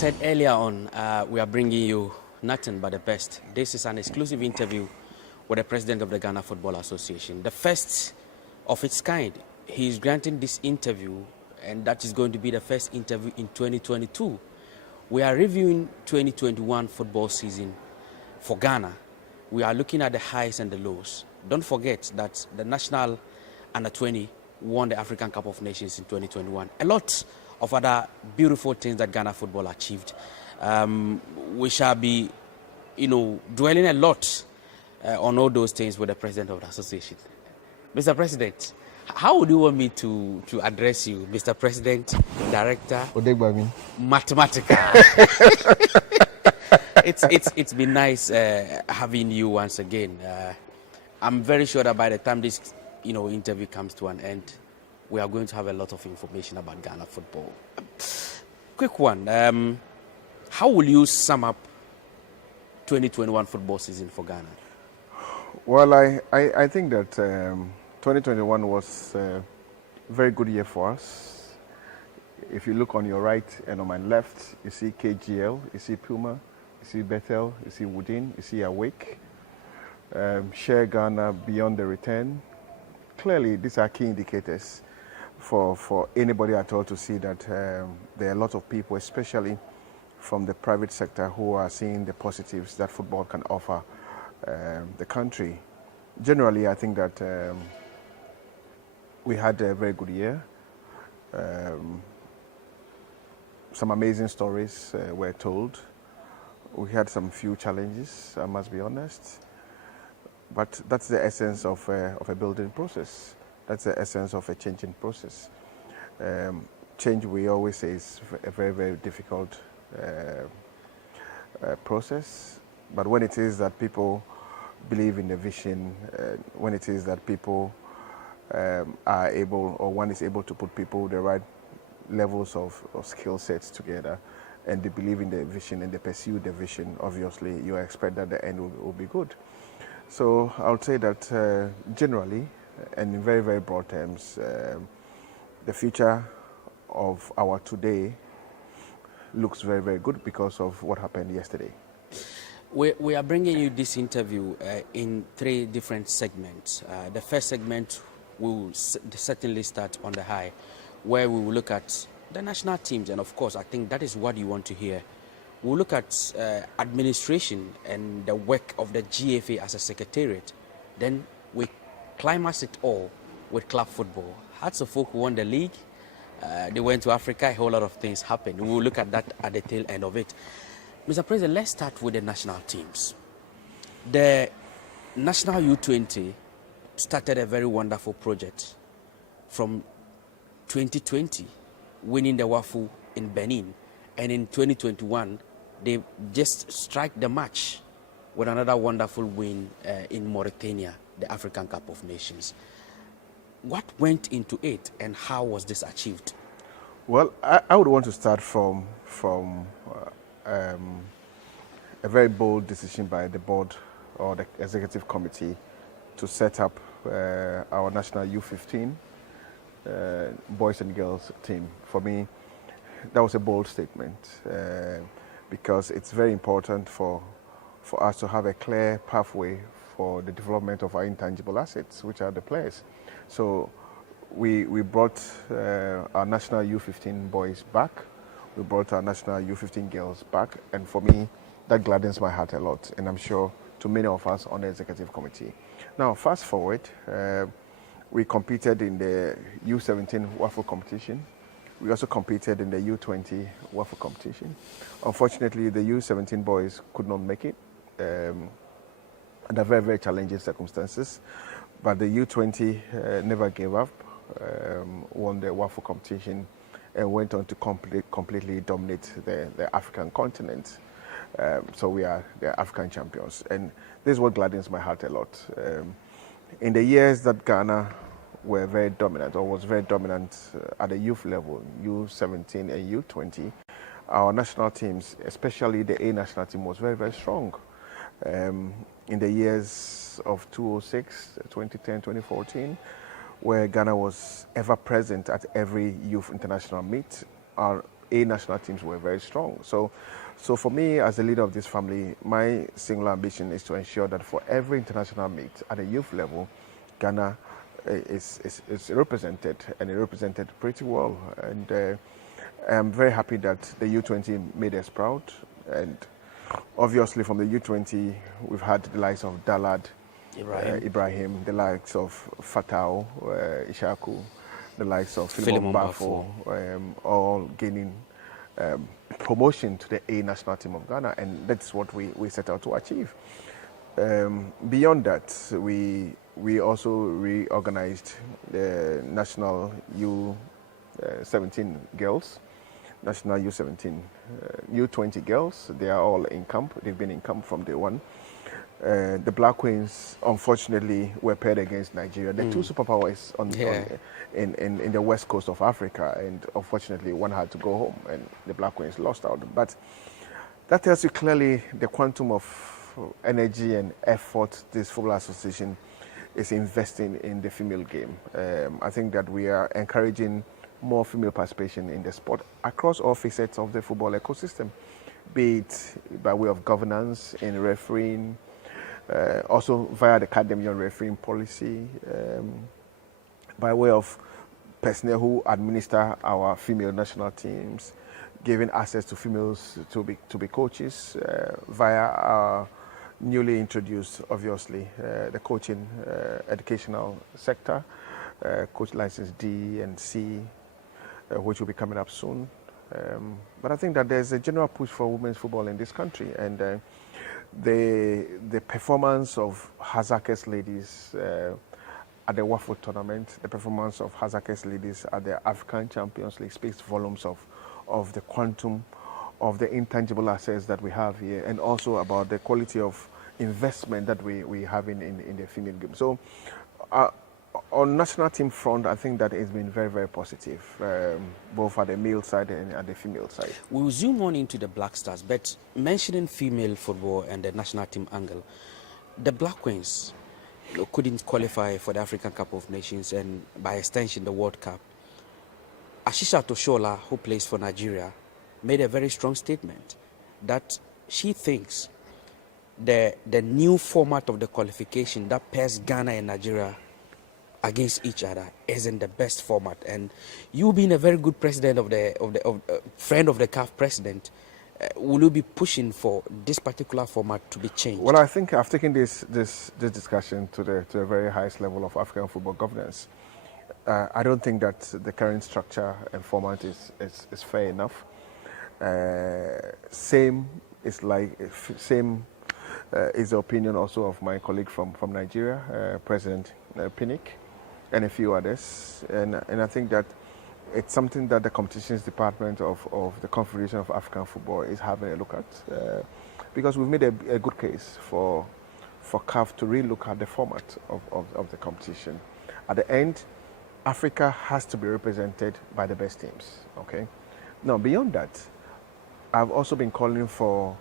Said earlier on, we are bringing you nothing but the best. This is an exclusive interview with the president of the Ghana Football Association, the first of its kind. He is granting this interview, and that is going to be the first interview in 2022. We are reviewing 2021 football season for Ghana. We are looking at the highs and the lows. Don't forget that the national under-20 won the African Cup of Nations in 2021. A lot of other beautiful things that Ghana football achieved. We shall be, dwelling a lot on all those things with the president of the association. Mr. President, how would you want me to address you, Mr. President, Director, Odegbami, Mathematical? It's been nice having you once again. I'm very sure that by the time this interview comes to an end, we are going to have a lot of information about Ghana football. Quick one. How will you sum up 2021 football season for Ghana? Well, I think that 2021 was a very good year for us. If you look on your right and on my left, you see KGL, you see Puma, you see Bethel, you see Woodin, you see Awake. Share Ghana beyond the return. Clearly, these are key indicators for anybody at all to see that there are a lot of people, especially from the private sector, who are seeing the positives that football can offer the country. Generally, I think that we had a very good year. Some amazing stories were told. We had some few challenges, I must be honest. But that's the essence of a building process. That's the essence of a changing process. Change, we always say, is a very, very difficult process. But when it is that people believe in the vision, when it is that people are able, or one is able to put people the right levels of skill sets together, and they believe in the vision and they pursue the vision, obviously you expect that the end will be good. So I would say that generally, and in very, very broad terms, the future of our today looks very, very good because of what happened yesterday. We are bringing you this interview in 3 different segments. The first segment will certainly start on the high, where we will look at the national teams, and of course, I think that is what you want to hear. We'll look at administration and the work of the GFA as a secretariat. Then we climax it all with club football. Hearts of Oak won the league. They went to Africa. A whole lot of things happened. We'll look at that at the tail end of it. Mr. President, let's start with the national teams. The National U20 started a very wonderful project from 2020, winning the WAFU in Benin. And in 2021, they just strike the match with another wonderful win in Mauritania, the African Cup of Nations. What went into it and how was this achieved? Well, I would want to start from a very bold decision by the board or the executive committee to set up our national U15 boys and girls team. For me, that was a bold statement because it's very important for us to have a clear pathway for the development of our intangible assets, which are the players. So we brought our national U15 boys back. We brought our national U15 girls back. And for me, that gladdens my heart a lot. And I'm sure to many of us on the executive committee. Now, fast forward, we competed in the U17 WAFU competition. We also competed in the U20 WAFU competition. Unfortunately, the U17 boys could not make it under very, very challenging circumstances. But the U20 never gave up, won the WAFU competition, and went on to completely dominate the African continent. So we are the African champions. And this is what gladdens my heart a lot. In the years that Ghana were very dominant, or was very dominant at the youth level, U17 and U20, our national teams, especially the A national team, was very, very strong. In the years of 2006, 2010, 2014, where Ghana was ever present at every youth international meet, our A national teams were very strong. So for me, as the leader of this family, my single ambition is to ensure that for every international meet at a youth level, Ghana is represented, and it represented pretty well. And I'm very happy that the U20 made us proud. And obviously from the U20, we've had the likes of Dalad, Ibrahim, the likes of Fatau, Ishaku, the likes of Philemon Bafo, all gaining promotion to the A national team of Ghana, and that's what we set out to achieve. Beyond that, we also reorganized the national U17 girls, national U17, U20 girls. They are all in camp. They've been in camp from day one. The Black Queens, unfortunately, were paired against Nigeria. The two superpowers in the west coast of Africa, and unfortunately, one had to go home, and the Black Queens lost out. But that tells you clearly the quantum of energy and effort this football association is investing in the female game. I think that we are encouraging more female participation in the sport across all facets of the football ecosystem, be it by way of governance, in refereeing, also via the academy on refereeing policy, by way of personnel who administer our female national teams, giving access to females to be coaches, via our newly introduced, obviously, the coaching educational sector, coach license D and C, which will be coming up soon. But I think that there's a general push for women's football in this country, and the performance of Hazakes ladies at the Waffle tournament, the performance of Hazakes ladies at the African Champions League speaks volumes of the quantum of the intangible assets that we have here, and also about the quality of investment that we have in the female game. So on national team front, I think that it's been very, very positive, both at the male side and at the female side. We'll zoom on into the Black Stars, but mentioning female football and the national team angle, the Black Queens couldn't qualify for the African Cup of Nations and by extension the World Cup. Ashisha Toshola, who plays for Nigeria, made a very strong statement that she thinks the new format of the qualification that pairs Ghana and Nigeria against each other isn't the best format. And you being a very good president friend of the CAF president, will you be pushing for this particular format to be changed? Well, I think I've taken this discussion to the very highest level of African football governance. I don't think that the current structure and format is fair enough. Same is the opinion also of my colleague from Nigeria, President Pinnick, and a few others. And I think that it's something that the competitions department of the Confederation of African Football is having a look at, because we've made a good case for CAF to relook at the format of the competition. At the end, Africa has to be represented by the best teams, okay? Now, beyond that, I've also been calling for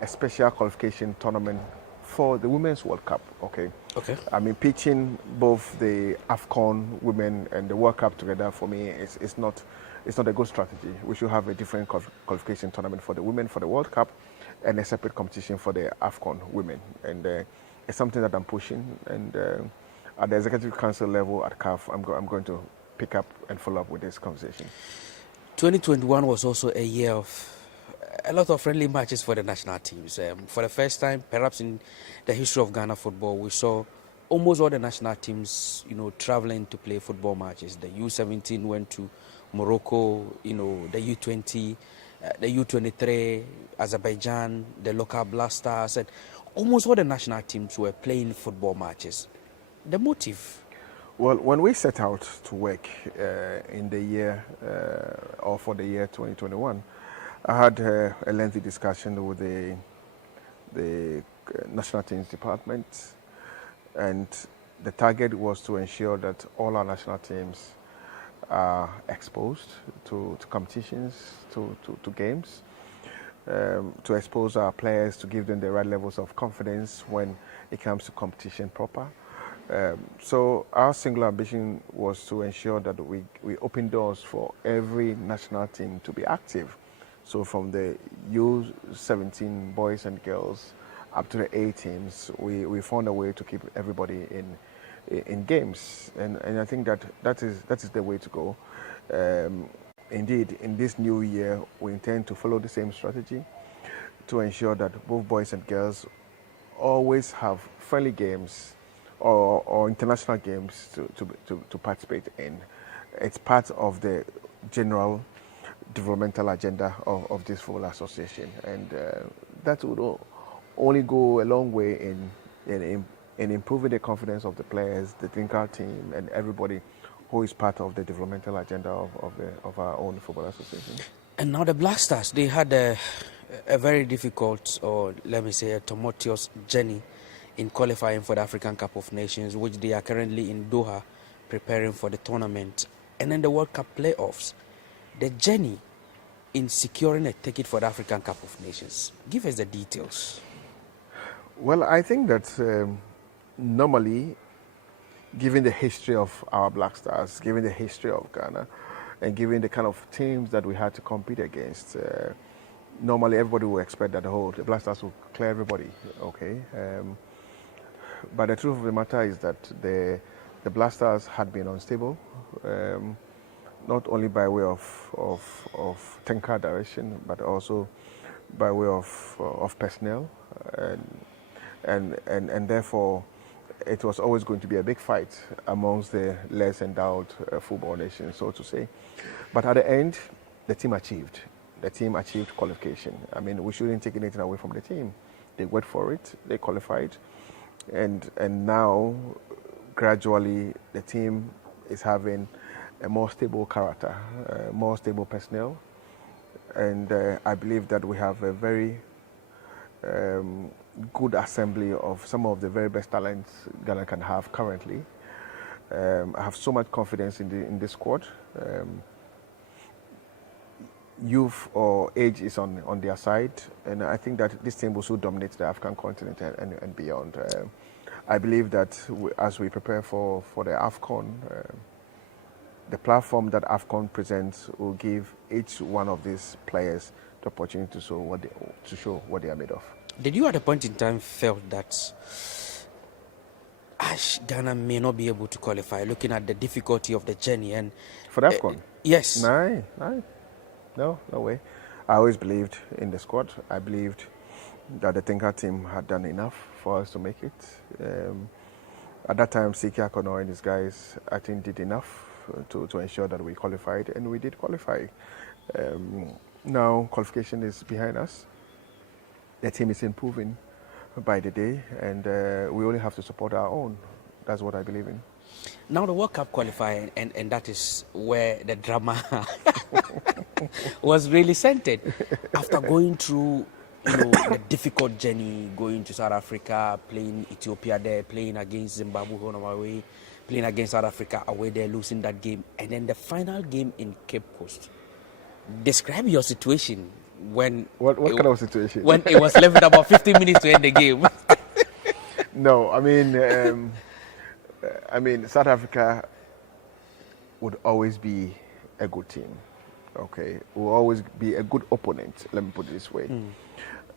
a special qualification tournament for the Women's World Cup, okay? Okay. I mean, pitching both the AFCON women and the World Cup together, for me, it's not a good strategy. We should have a different qualification tournament for the women for the World Cup and a separate competition for the AFCON women. And it's something that I'm pushing. And at the Executive Council level at CAF, I'm going to pick up and follow up with this conversation. 2021 was also a year of a lot of friendly matches for the national teams. For the first time, perhaps in the history of Ghana football, we saw almost all the national teams, traveling to play football matches. The U17 went to Morocco, the U20, the U23, Azerbaijan, the local Blasters, and almost all the national teams were playing football matches. The motive? Well, when we set out to work in the year, or for the year 2021, I had a lengthy discussion with the National Teams Department, and the target was to ensure that all our national teams are exposed to competitions, to games, to expose our players, to give them the right levels of confidence when it comes to competition proper. So our single ambition was to ensure that we open doors for every national team to be active. So from the U17 boys and girls up to the A teams, we found a way to keep everybody in games, and I think that is the way to go. Indeed, in this new year, we intend to follow the same strategy to ensure that both boys and girls always have friendly games or international games to participate in. It's part of the general developmental agenda of this football association, and that would only go a long way in improving the confidence of the players, the Tinker team, and everybody who is part of the developmental agenda of our own football association. And now the Black Stars, they had a very difficult, or let me say a tumultuous journey in qualifying for the African Cup of Nations, which they are currently in Doha preparing for the tournament. And then the World Cup playoffs. The journey in securing a ticket for the African Cup of Nations. Give us the details. Well, I think that normally, given the history of our Black Stars, given the history of Ghana, and given the kind of teams that we had to compete against, normally everybody will expect that the Black Stars will clear everybody, okay? But the truth of the matter is that the Black Stars had been unstable, not only by way of Tenka direction, but also by way of personnel, and therefore it was always going to be a big fight amongst the less endowed football nations, so to say. But at the end, the team achieved. The team achieved qualification. I mean, we shouldn't take anything away from the team. They went for it, they qualified, and now, gradually, the team is having a more stable character, more stable personnel, and I believe that we have a very good assembly of some of the very best talents Ghana can have currently. I have so much confidence in this squad. Youth or age is on their side, and I think that this team will soon dominate the African continent and beyond. I believe that as we prepare for the AFCON, the platform that AFCON presents will give each one of these players the opportunity to show what they are made of. Did you at a point in time felt that Ghana may not be able to qualify, looking at the difficulty of the journey? And for the AFCON? Yes. No way. I always believed in the squad. I believed that the Tinker team had done enough for us to make it. At that time, Siki Akono and his guys, I think, did enough to ensure that we qualified, and we did qualify. Now, qualification is behind us. The team is improving by the day, and we only have to support our own. That's what I believe in. Now the World Cup qualifying, and that is where the drama was really centered. After going through the difficult journey, going to South Africa, playing Ethiopia there, playing against Zimbabwe home away, playing against South Africa away there, losing that game, and then the final game in Cape Coast. Describe your situation when... What kind of situation? When it was left with about 15 minutes to end the game. No, I mean, South Africa would always be a good team, okay? Will always be a good opponent, let me put it this way.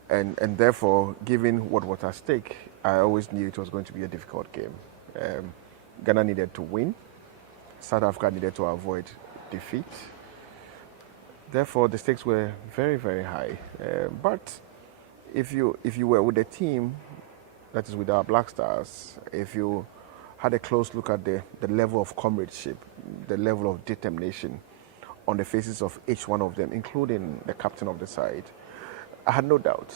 And therefore, given what was at stake, I always knew it was going to be a difficult game. Ghana needed to win. South Africa needed to avoid defeat. Therefore, the stakes were very, very high. But if you were with a team that is with our Black Stars, if you had a close look at the level of comradeship, the level of determination on the faces of each one of them, including the captain of the side, I had no doubt.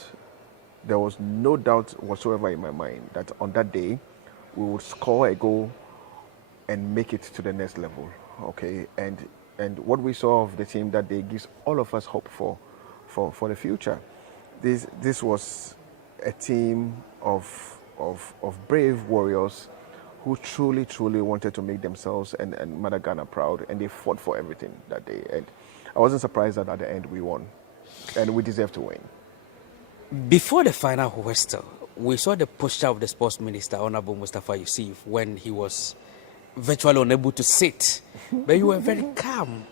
There was no doubt whatsoever in my mind that on that day we would score a goal and make it to the next level, okay? And what we saw of the team that day gives all of us hope for the future. This was a team of brave warriors who truly wanted to make themselves and Mother Ghana proud, and they fought for everything that day. And I wasn't surprised that at the end we won, and we deserve to win. Before the final whistle, we saw the posture of the sports minister, Honorable Mustafa Yusuf, when he was virtually unable to sit. But you were very calm,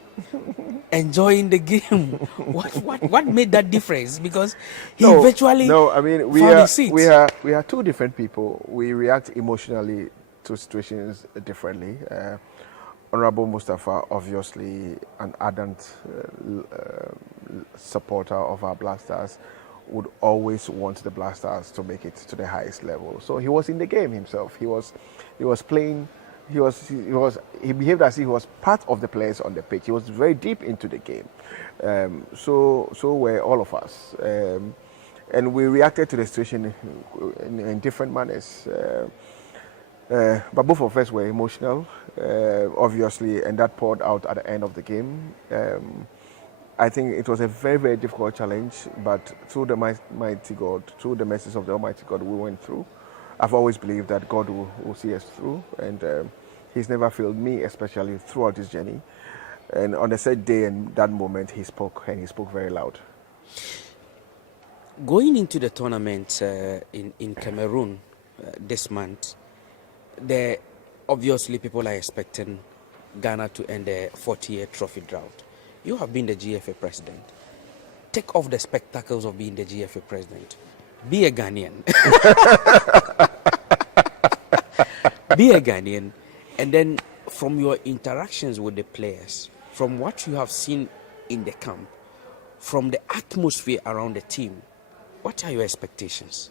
enjoying the game. What made that difference? Because he virtually I mean, we are two different people. We react emotionally to situations differently. Honorable Mustafa, obviously an ardent supporter of our Blasters, would always want the Blasters to make it to the highest level. So he was in the game himself. He was playing. He behaved as if he was part of the players on the pitch. He was very deep into the game. So were all of us, and we reacted to the situation in different manners. But both of us were emotional, obviously, and that poured out at the end of the game. I think it was a very, very difficult challenge, but through the mighty God, through the mercies of the Almighty God, we went through. I've always believed that God will see us through, and He's never failed me, especially throughout this journey. And on the said day and that moment, He spoke, and He spoke very loud. Going into the tournament in Cameroon this month, obviously people are expecting Ghana to end the 40-year trophy drought. You have been the GFA president. Take off the spectacles of being the GFA president. Be a Ghanaian. Be a Ghanaian. And then from your interactions with the players, from what you have seen in the camp, from the atmosphere around the team, what are your expectations?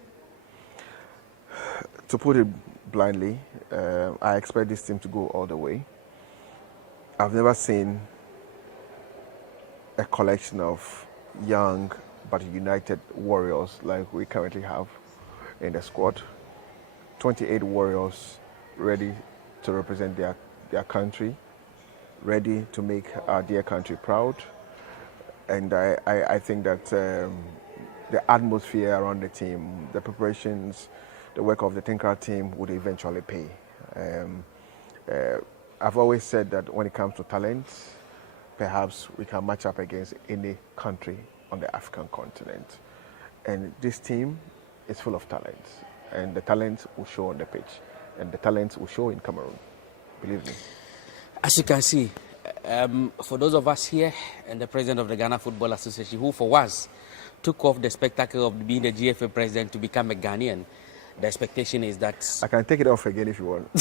To put it blindly, I expect this team to go all the way. I've never seen a collection of young but united warriors like we currently have in the squad. 28 warriors ready to represent their country, ready to make our dear country proud. And I think that the atmosphere around the team, the preparations, the work of the Tinker team would eventually pay. I've always said that when it comes to talent, perhaps we can match up against any country on the African continent. And this team is full of talent, and the talent will show on the pitch, and the talent will show in Cameroon. Believe me. As you can see, for those of us here and the president of the Ghana Football Association, who for once took off the spectacle of being the GFA president to become a Ghanaian, the expectation is that... I can take it off again if you want.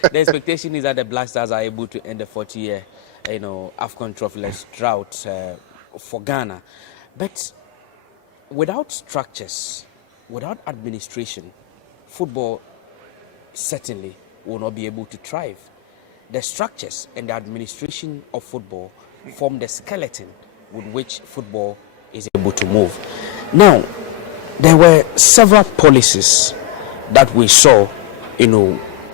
The expectation is that the Black Stars are able to end the 40-year, AFCON trophyless drought for Ghana. But without structures, without administration, football certainly will not be able to thrive. The structures and the administration of football form the skeleton with which football is able to move. Now, there were several policies that we saw,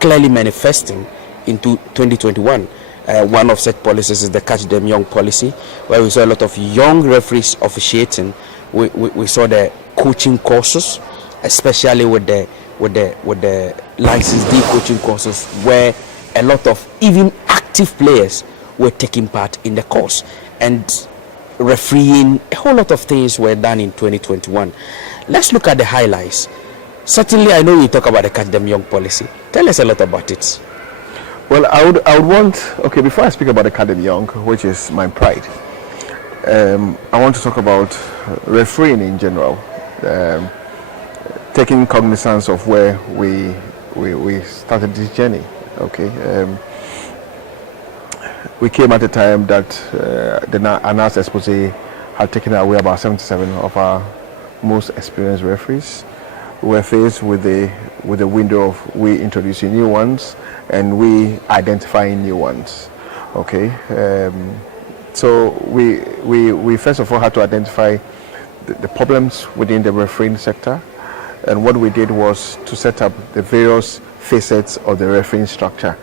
clearly manifesting into 2021. One of such policies is the Catch Them Young policy, where we saw a lot of young referees officiating. We saw the coaching courses, especially with the licensed D coaching courses, where a lot of even active players were taking part in the course, and refereeing. A whole lot of things were done in 2021. Let's look at the highlights. Certainly, I know you talk about the Catch Them Young policy. Tell us a lot about it. Well, I would want, before I speak about the Catch Them Young, which is my pride, I want to talk about refereeing in general, taking cognizance of where we started this journey. We came at a time that the announced expose had taken away about 77 of our most experienced referees. We were faced with the window of we introducing new ones and we identifying new ones. So we first of all had to identify the problems within the refereeing sector, and what we did was to set up the various facets of the refereeing structure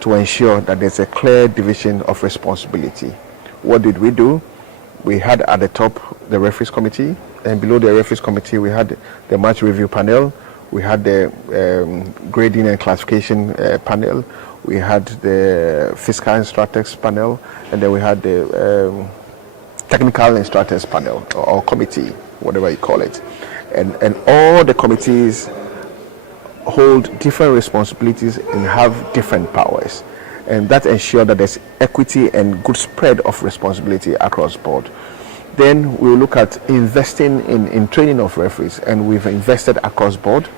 to ensure that there's a clear division of responsibility. What did we do? We had at the top the referees committee, and below the referees committee we had the match review panel, we had the grading and classification panel, we had the fiscal instructors panel, and then we had the technical instructors panel or committee, whatever you call it. and all the committees hold different responsibilities and have different powers, and that ensures that there's equity and good spread of responsibility across board. Then we'll look at investing in training of referees, and we've invested across board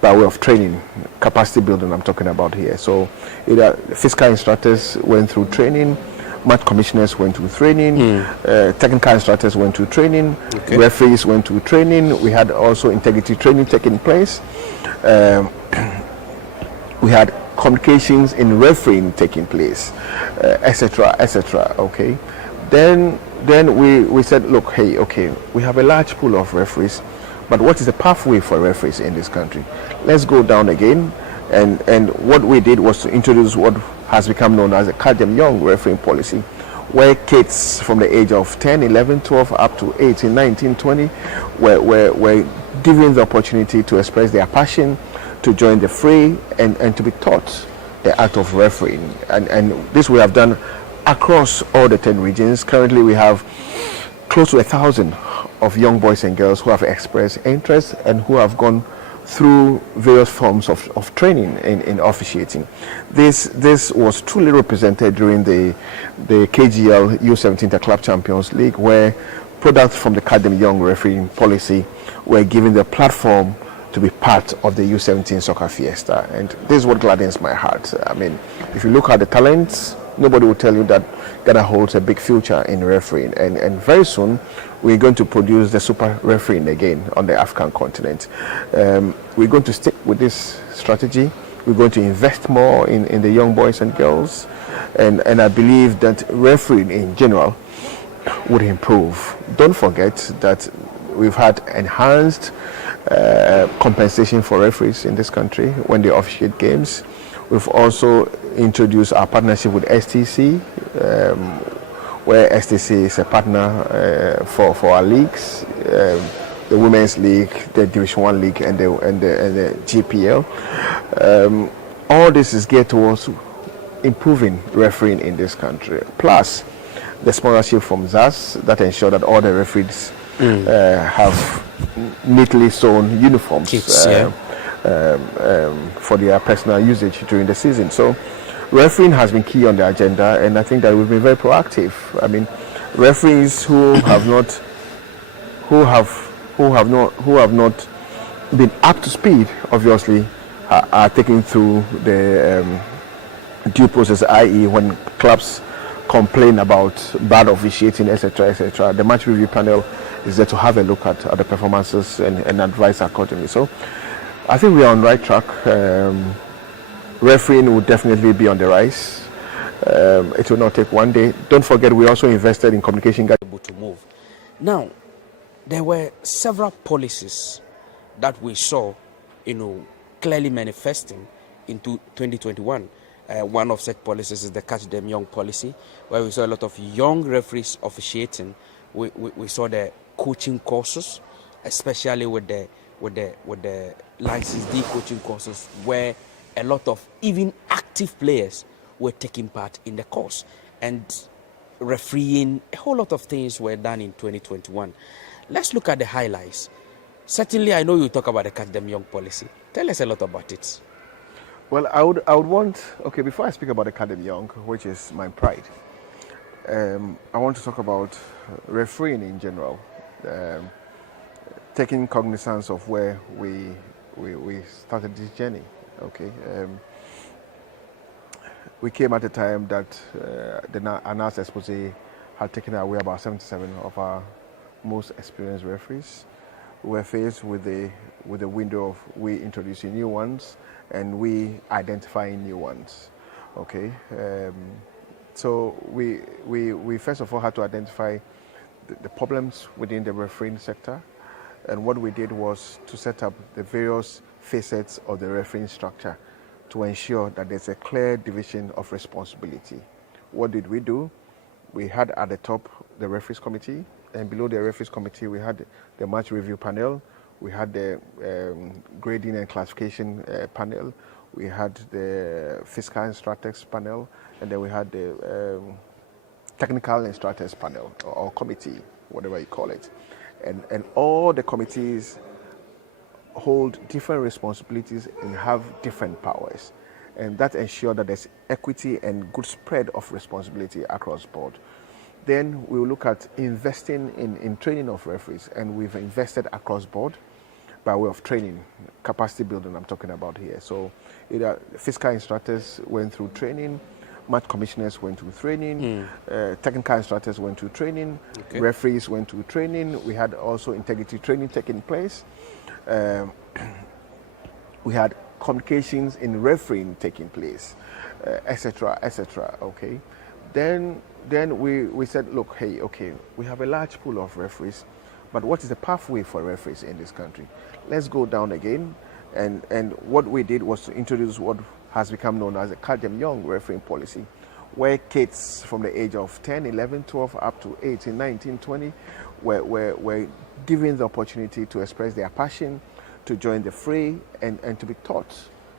by way of training, capacity building I'm talking about here. So either fiscal instructors went through training, match commissioners went through training, technical instructors went through training, referees went through training. We had also integrity training taking place. We had communications in refereeing taking place, etc., etc. Okay, then we said, look, hey, okay, we have a large pool of referees, but what is the pathway for referees in this country? Let's go down again, and what we did was to introduce what has become known as a catch them young refereeing policy, where kids from the age of 10, 11, 12, up to 18, 19, 20 were given the opportunity to express their passion, to join the fray, and to be taught the art of refereeing. And this we have done across all the 10 regions. Currently we have close to 1,000 of young boys and girls who have expressed interest and who have gone through various forms of training in officiating. This was truly represented during the KGL U17 Interclub Champions League, where products from the Academy Young refereeing policy were given the platform to be part of the U17 Soccer Fiesta. And this is what gladdens my heart. I mean, if you look at the talents, nobody will tell you that Ghana holds a big future in refereeing. And very soon, we're going to produce the super refereeing again on the African continent. We're going to stick with this strategy. We're going to invest more in the young boys and girls. And I believe that refereeing in general would improve. Don't forget that we've had enhanced compensation for referees in this country when they officiate games. We've also introduced our partnership with STC, where STC is a partner for our leagues, the Women's League, the Division 1 League, and the GPL. All this is geared towards improving refereeing in this country. Plus, the sponsorship from ZAS that ensure that all the referees have neatly sewn uniforms for their personal usage during the season. So refereing has been key on the agenda, and I think that we've been very proactive. I mean, referees who have not been up to speed, obviously, are taken through the due process, i.e. when clubs complain about bad officiating, etc., etc. The match review panel is there to have a look at the performances and advise accordingly. So I think we are on the right track. Refereeing will definitely be on the rise. It will not take one day. Don't forget, we also invested in communication. Able to move. Now, there were several policies that we saw, clearly manifesting into 2021. One of such policies is the Catch Them Young policy, where we saw a lot of young referees officiating. We saw the coaching courses, especially with the License D coaching courses, where a lot of even active players were taking part in the course, and refereeing. A whole lot of things were done in 2021. Let's look at the highlights. Certainly, I know you talk about the Catch Them Young policy. Tell us a lot about it. Well, I would want, okay, before I speak about Academy Young, which is my pride, I want to talk about refereeing in general, taking cognizance of where we started this journey. Okay, we came at a time that the announced expose had taken away about 77 of our most experienced referees. We were faced with the window of we introducing new ones and we identifying new ones. Okay, so we first of all had to identify the problems within the refereeing sector, and what we did was to set up the various facets of the refereeing structure to ensure that there's a clear division of responsibility. What did we do? We had at the top the referees committee, and below the referees committee we had the match review panel, we had the grading and classification panel, we had the fiscal instructors panel, and then we had the technical instructors panel or committee, whatever you call it. And all the committees hold different responsibilities and have different powers. And that ensures that there's equity and good spread of responsibility across board. Then we will look at investing in training of referees, and we've invested across board by way of training, capacity building I'm talking about here. So either physical instructors went through training, match commissioners went through training, technical instructors went through training, referees went through training. We had also integrity training taking place. We had communications in refereeing taking place, etc., etc. Okay, then we said, look, hey, okay, we have a large pool of referees, but what is the pathway for referees in this country? Let's go down again, and what we did was to introduce what has become known as a Catch Them Young refereeing policy, where kids from the age of 10, 11, 12, up to 18, 19, 20 were given the opportunity to express their passion, to join the fray, and to be taught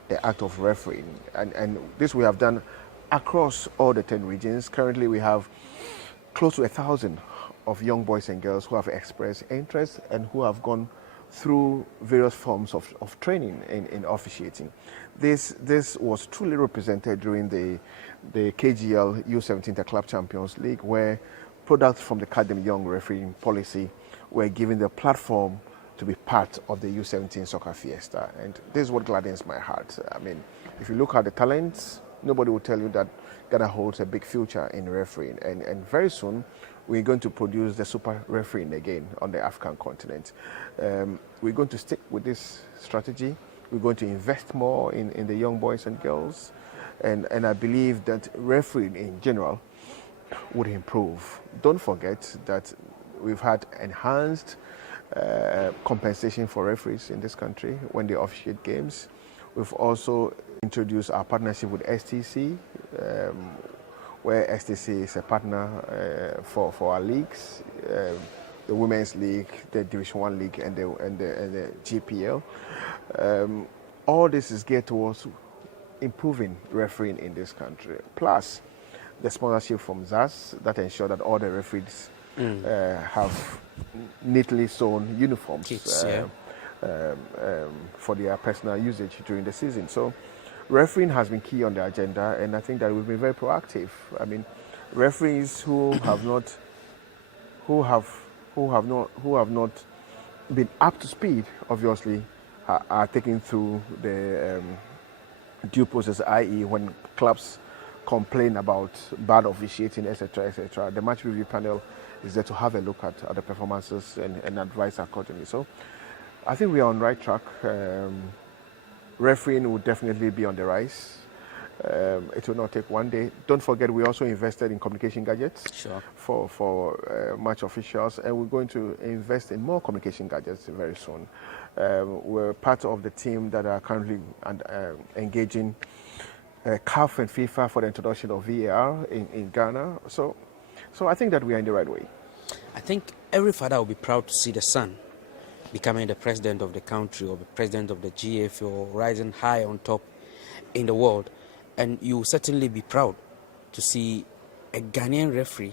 the act of refereeing. And this we have done across all the 10 regions. Currently we have close to 1,000 of young boys and girls who have expressed interest and who have gone through various forms of training in officiating. This was truly represented during the KGL U17 Interclub Champions League, where products from the Catch Them Young refereeing policy were given the platform to be part of the U17 Soccer Fiesta. And this is what gladdens my heart. I mean, if you look at the talents, nobody will tell you that Ghana holds a big future in refereeing. And very soon, we're going to produce the super refereeing again on the African continent. We're going to stick with this strategy. We're going to invest more in the young boys and girls. And I believe that refereeing in general would improve. Don't forget that we've had enhanced compensation for referees in this country when they officiate games. We've also introduced our partnership with STC, where STC is a partner for our leagues, the Women's League, the Division 1 League, and the GPL. All this is geared towards improving refereeing in this country. Plus, the sponsorship from ZAS that ensure that all the referees have neatly sewn uniforms for their personal usage during the season. So refereeing has been key on the agenda, and I think that we've been very proactive. I mean, referees who have not been up to speed, obviously, are taken through the due process, i.e. when clubs complain about bad officiating, etc., etc. The match review panel is there to have a look at the performances and advise accordingly. So I think we are on the right track. Refereeing will definitely be on the rise. It will not take one day. Don't forget, we also invested in communication gadgets for match officials, and we're going to invest in more communication gadgets very soon. We're part of the team that are currently engaging CAF and FIFA for the introduction of VAR in Ghana. So I think that we are in the right way. I think every father will be proud to see the son becoming the president of the country or the president of the GFA, or rising high on top in the world. And you will certainly be proud to see a Ghanaian referee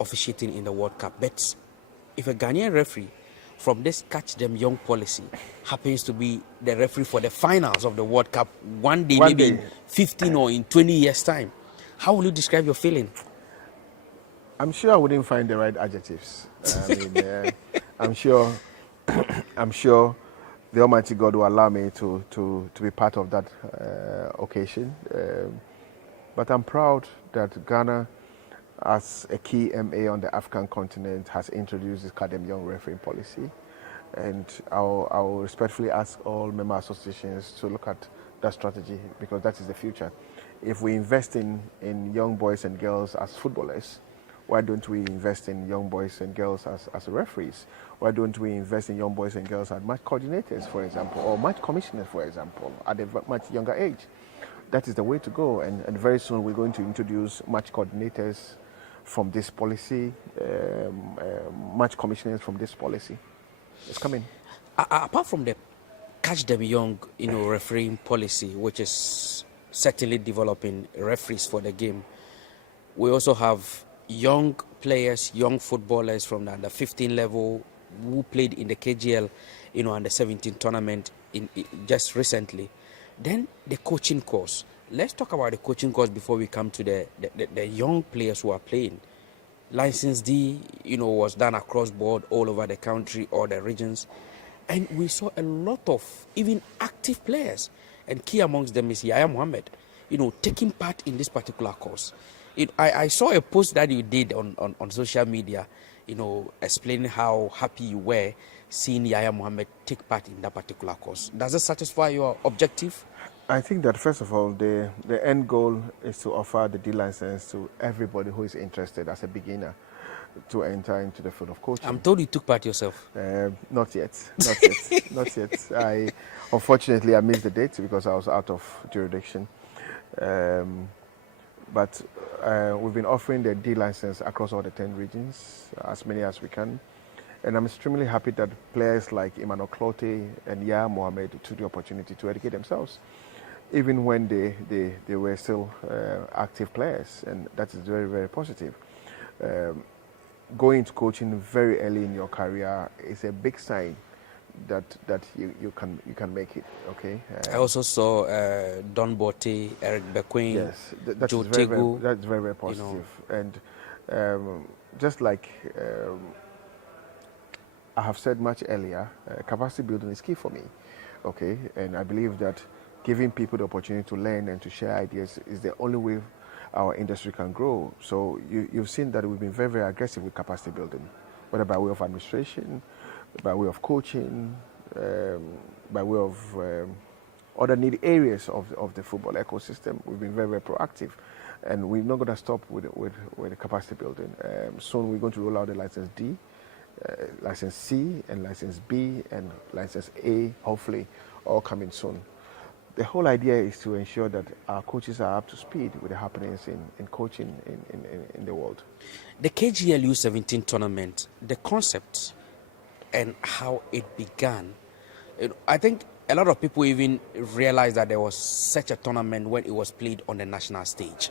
officiating in the World Cup. But if a Ghanaian referee from this Catch Them Young policy happens to be the referee for the finals of the World Cup one day, maybe in 15 or in 20 years' time, how will you describe your feeling? I'm sure I wouldn't find the right adjectives. I mean, I'm sure the Almighty God will allow me to be part of that occasion. But I'm proud that Ghana, as a key MA on the African continent, has introduced this Catch Them Young refereeing policy. And I'll respectfully ask all member associations to look at that strategy, because that is the future. If we invest in young boys and girls as footballers, why don't we invest in young boys and girls as referees? Why don't we invest in young boys and girls as match coordinators, for example, or match commissioners, for example, at a much younger age? That is the way to go. And very soon we're going to introduce match coordinators from this policy, match commissioners from this policy. It's coming. Apart from the Catch Them Young, refereeing policy, which is certainly developing referees for the game, we also have young players, young footballers from the under 15 level who played in the KGL, under 17 tournament just recently. Then the coaching course. Let's talk about the coaching course before we come to the young players who are playing. License D, was done across board all over the country, all the regions. And we saw a lot of even active players. And key amongst them is Yaya Mohammed, taking part in this particular course. I saw a post that you did on social media, explaining how happy you were seeing Yaya Mohammed take part in that particular course. Does it satisfy your objective? I think that first of all, the end goal is to offer the D license to everybody who is interested as a beginner to enter into the field of coaching. I'm told you took part yourself. Not yet. Not yet. Unfortunately, I missed the date because I was out of jurisdiction. But we've been offering the D license across all the 10 regions, as many as we can. And I'm extremely happy that players like Emmanuel Clote and Yaya Mohammed took the opportunity to educate themselves, even when they were still active players. And that is very, very positive. Going into coaching very early in your career is a big sign that you can make it. Okay. I also saw Don Bote, Eric Bequin, yes, that's Joe very, Tego. that's very, very positive. And just like I have said much earlier, capacity building is key for me. Okay, and I believe that giving people the opportunity to learn and to share ideas is the only way our industry can grow. So you've seen that we've been very, very aggressive with capacity building, whether by way of administration, by way of coaching, by way of other need areas of the football ecosystem. We've been very, very proactive, and we're not going to stop with the capacity building. Soon we're going to roll out the license D, license C, and license B, and license A, hopefully all coming soon. The whole idea is to ensure that our coaches are up to speed with the happenings in coaching in the world. The KGL U17 tournament, the concept and how it began, I think a lot of people even realized that there was such a tournament when it was played on the national stage.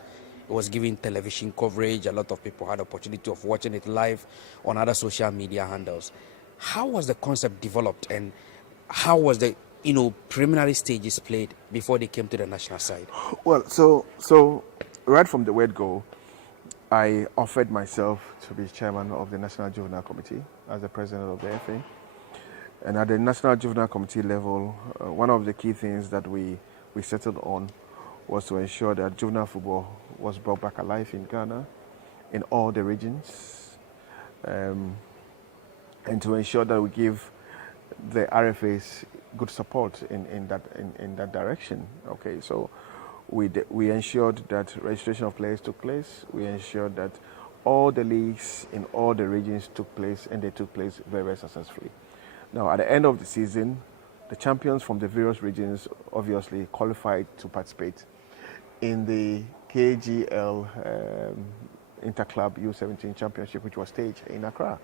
It was given television coverage. A lot of people had the opportunity of watching it live on other social media handles. How was the concept developed, and how was the preliminary stages played before they came to the national side? Well, so right from the word go, I offered myself to be chairman of the National Juvenile Committee as the president of the FA. And at the National Juvenile Committee level, one of the key things that we settled on was to ensure that juvenile football was brought back alive in Ghana, in all the regions, and to ensure that we give the RFAs good support in that direction. Okay, so we ensured that registration of players took place. We ensured that all the leagues in all the regions took place, and they took place very, very successfully. Now, at the end of the season, the champions from the various regions obviously qualified to participate in the KGL Interclub U17 Championship, which was staged in Accra.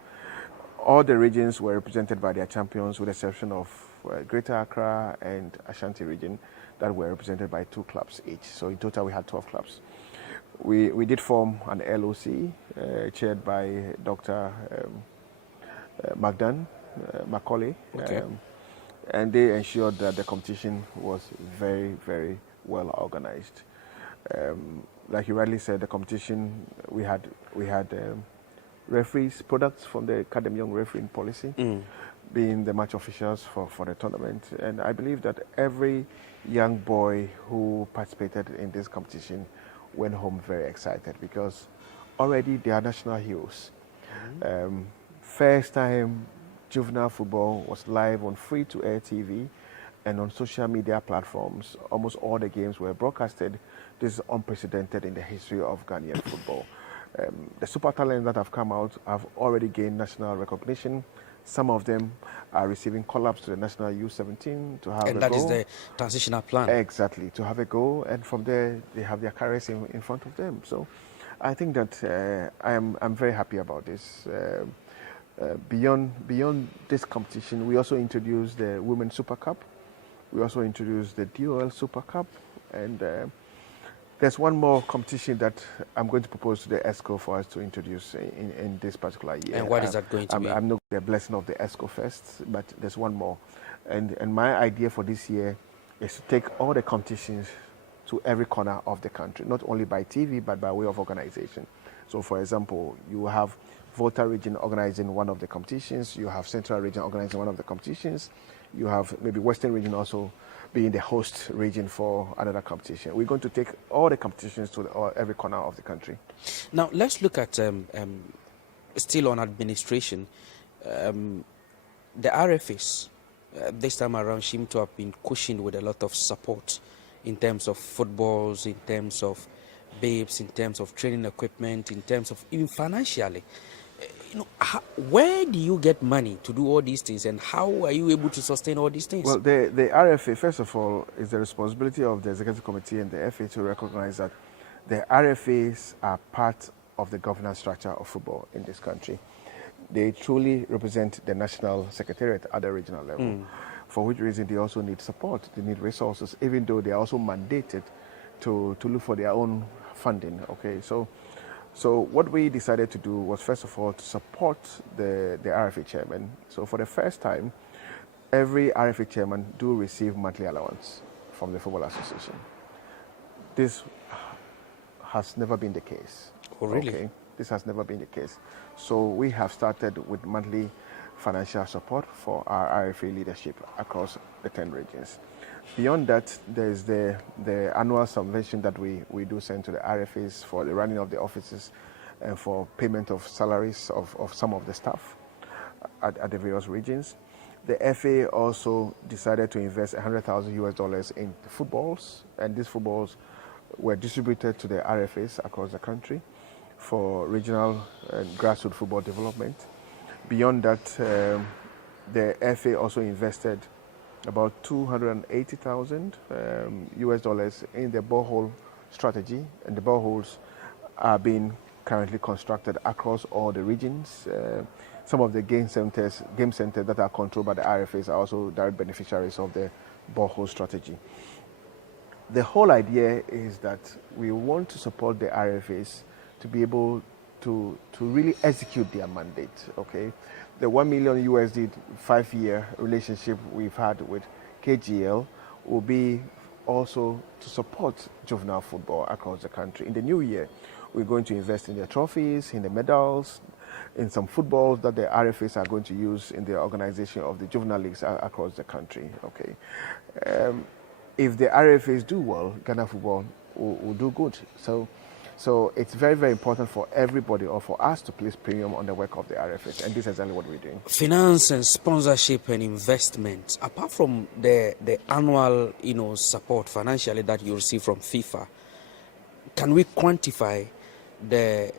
All the regions were represented by their champions, with the exception of Greater Accra and Ashanti region that were represented by 2 clubs each. So in total, we had 12 clubs. We did form an LOC chaired by Dr. Magdan Macaulay, Okay. and they ensured that the competition was very, very well organized. Like you rightly said, the competition, we had referees, products from the Academy Young Refereeing Policy, being the match officials for the tournament. And I believe that every young boy who participated in this competition went home very excited, because already they are national heroes. First time juvenile football was live on free-to-air TV and on social media platforms. Almost all the games were broadcasted. This is unprecedented in the history of Ghanaian football. The super talents that have come out have already gained national recognition. Some of them are receiving call-ups to the National U17 to have a go. And that is the transitional plan. Exactly, to have a go, and from there they have their careers in front of them. So I think that I'm very happy about this. Beyond this competition, we also introduced the Women's Super Cup. We also introduced the DOL Super Cup, and There's one more competition that I'm going to propose to the ESCO for us to introduce in this particular year. And what is that going to be? I'm not the blessing of the ESCO first, but there's one more. And my idea for this year is to take all the competitions to every corner of the country, not only by TV, but by way of organization. So, for example, you have Volta region organizing one of the competitions, you have Central region organizing one of the competitions, you have maybe Western region also being the host region for another competition. We're going to take all the competitions to every corner of the country. Now, let's look at, still on administration, the RFAs this time around seem to have been cushioned with a lot of support in terms of footballs, in terms of babes, in terms of training equipment, in terms of even financially. Where do you get money to do all these things, and how are you able to sustain all these things? Well, the RFA, first of all, is the responsibility of the Executive Committee and the FA to recognize that the RFAs are part of the governance structure of football in this country. They truly represent the national secretariat at the regional level, for which reason they also need support, they need resources, even though they are also mandated to look for their own funding. Okay, so what we decided to do was, first of all, to support the RFA chairman. So for the first time, every RFA chairman do receive monthly allowance from the Football Association. This has never been the case. Oh, really? Okay? This has never been the case. So we have started with monthly financial support for our RFA leadership across the 10 regions. Beyond that, there's the annual subvention that we do send to the RFAs for the running of the offices and for payment of salaries of some of the staff at the various regions. The FA also decided to invest $100,000 in footballs, and these footballs were distributed to the RFAs across the country for regional and grassroots football development. Beyond that, the FA also invested about $280,000 in the borehole strategy, and the boreholes are being currently constructed across all the regions. Some of the game centers that are controlled by the RFAs are also direct beneficiaries of the borehole strategy. The whole idea is that we want to support the RFAs to be able to really execute their mandate. Okay, the $1 million USD 5-year relationship we've had with KGL will be also to support juvenile football across the country. In the new year, we're going to invest in the trophies, in the medals, in some footballs that the RFAs are going to use in the organization of the juvenile leagues across the country. Okay, if the RFAs do well, Ghana football will do good. So it's very, very important for everybody, or for us, to place premium on the work of the RFAs, and this is exactly what we're doing. Finance and sponsorship and investment, apart from the annual support financially that you receive from FIFA, can we quantify the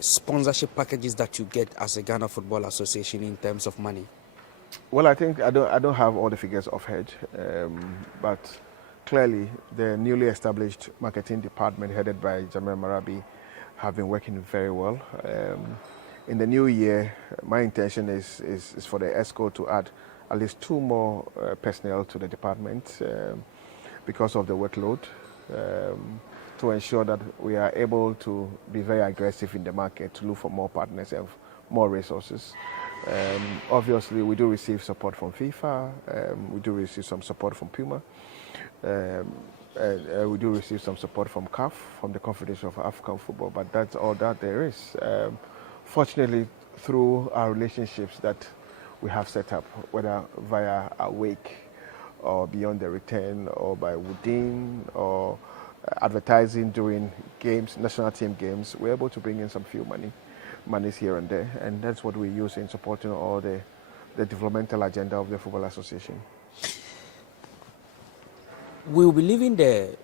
sponsorship packages that you get as a Ghana Football Association in terms of money? Well, I think I don't have all the figures offhand, but clearly, the newly established marketing department headed by Jamil Marabi have been working very well. In the new year, my intention is for the ESCO to add at least 2 more personnel to the department because of the workload, to ensure that we are able to be very aggressive in the market, to look for more partners and more resources. Obviously, we do receive support from FIFA, we do receive some support from Puma. We do receive some support from CAF, from the Confederation of African Football, but that's all that there is. Fortunately, through our relationships that we have set up, whether via Awake or Beyond the Return or by Woodin or advertising during games, national team games, we're able to bring in some few monies here and there, and that's what we use in supporting all the developmental agenda of the Football Association. We'll be leaving the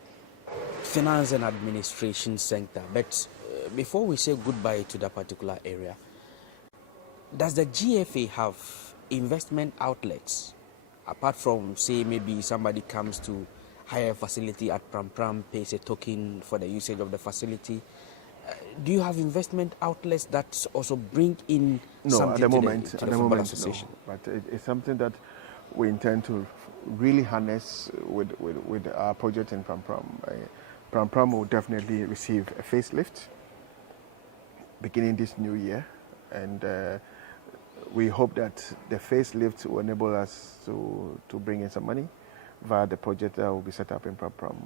finance and administration center, but before we say goodbye to that particular area, does the GFA have investment outlets, apart from, say, maybe somebody comes to hire a facility at Pram Pram, pays a token for the usage of the facility? Do you have investment outlets that also bring in something at the moment, to the Football Association? No, but it's something that we intend to really harness with our project in Pram Pram. Pram Pram will definitely receive a facelift beginning this new year, and we hope that the facelift will enable us to bring in some money via the project that will be set up in Pram Pram.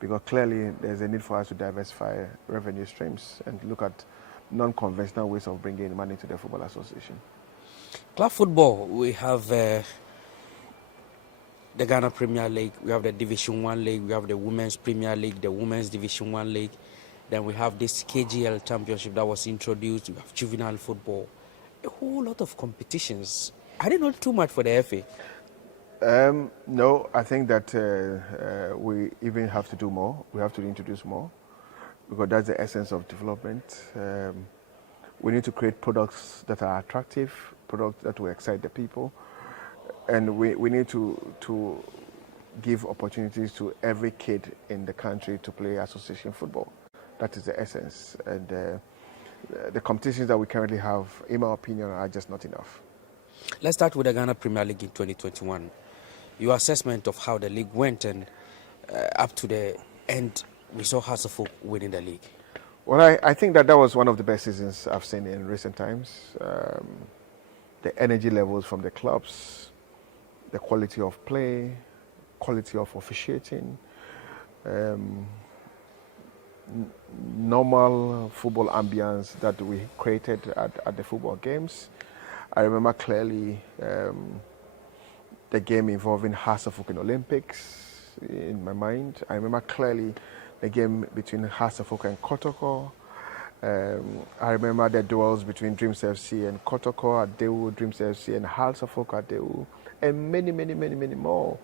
Because clearly there's a need for us to diversify revenue streams and look at non-conventional ways of bringing money to the Football Association. Club football, we have the Ghana Premier League, we have the Division 1 League, we have the Women's Premier League, the Women's Division 1 League. Then we have this KGL Championship that was introduced. We have juvenile football. A whole lot of competitions. Are they not too much for the FA? No, I think that we even have to do more. We have to introduce more because that's the essence of development. We need to create products that are attractive, products that will excite the people. And we need to give opportunities to every kid in the country to play association football. That is the essence. And the competitions that we currently have, in my opinion, are just not enough. Let's start with the Ghana Premier League in 2021. Your assessment of how the league went, and up to the end, we saw Hasselhoff winning the league. Well, I think that was one of the best seasons I've seen in recent times. The energy levels from the clubs, the quality of play, quality of officiating, normal football ambience that we created at the football games. I remember clearly the game involving Hasselhoff in Olympics in my mind. I remember clearly the game between Hasselhoff and Kotoko. I remember the duels between Dreams FC and Kotoko at Daewoo, Dreams FC and Hasselhoff at Daewoo, and many, many, many, many more.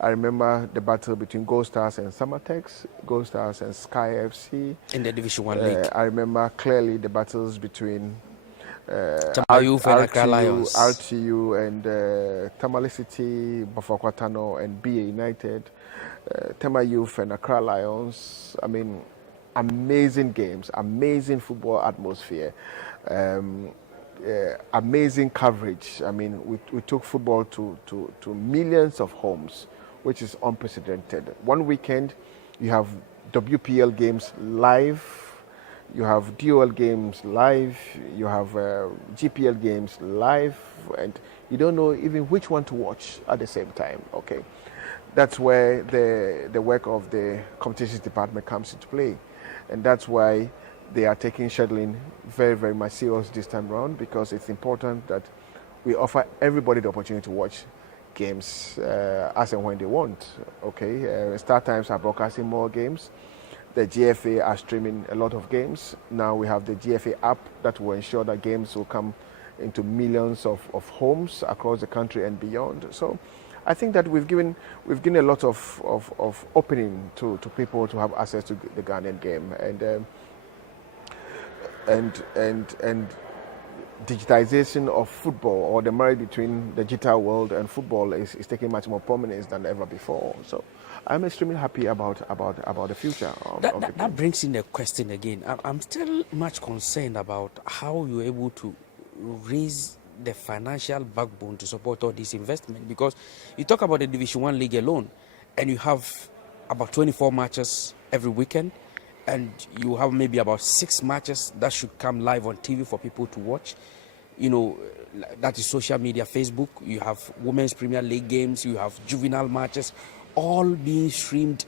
I remember the battle between Gold Stars and Summertex, Gold Stars and Sky FC. In the Division 1 League. I remember clearly the battles between RTU and Tamale City, Bafokwatano and BA United, Tema Youth and Accra Lions. I mean, amazing games, amazing football atmosphere, amazing coverage. I mean, we took football to millions of homes, which is unprecedented. One weekend, you have WPL games live, you have DOL games live, you have GPL games live, and you don't know even which one to watch at the same time. Okay, that's where the work of the competitions department comes into play, and that's why they are taking scheduling very, very much serious this time around, because it's important that we offer everybody the opportunity to watch games as and when they want. Okay, Start Times are broadcasting more games. The GFA are streaming a lot of games. Now we have the GFA app that will ensure that games will come into millions of homes across the country and beyond. So I think that we've given a lot of opening to people to have access to the Ghanaian game, and digitization of football, or the marriage between the digital world and football, is taking much more prominence than ever before. So I'm extremely happy about the future of the game. That brings in the question again. I'm still much concerned about how you're able to raise the financial backbone to support all this investment, because you talk about the Division 1 League alone, and you have about 24 matches every weekend, and you have maybe about 6 matches that should come live on TV for people to watch. You know, that is social media, Facebook. You have Women's Premier League games, you have juvenile matches, all being streamed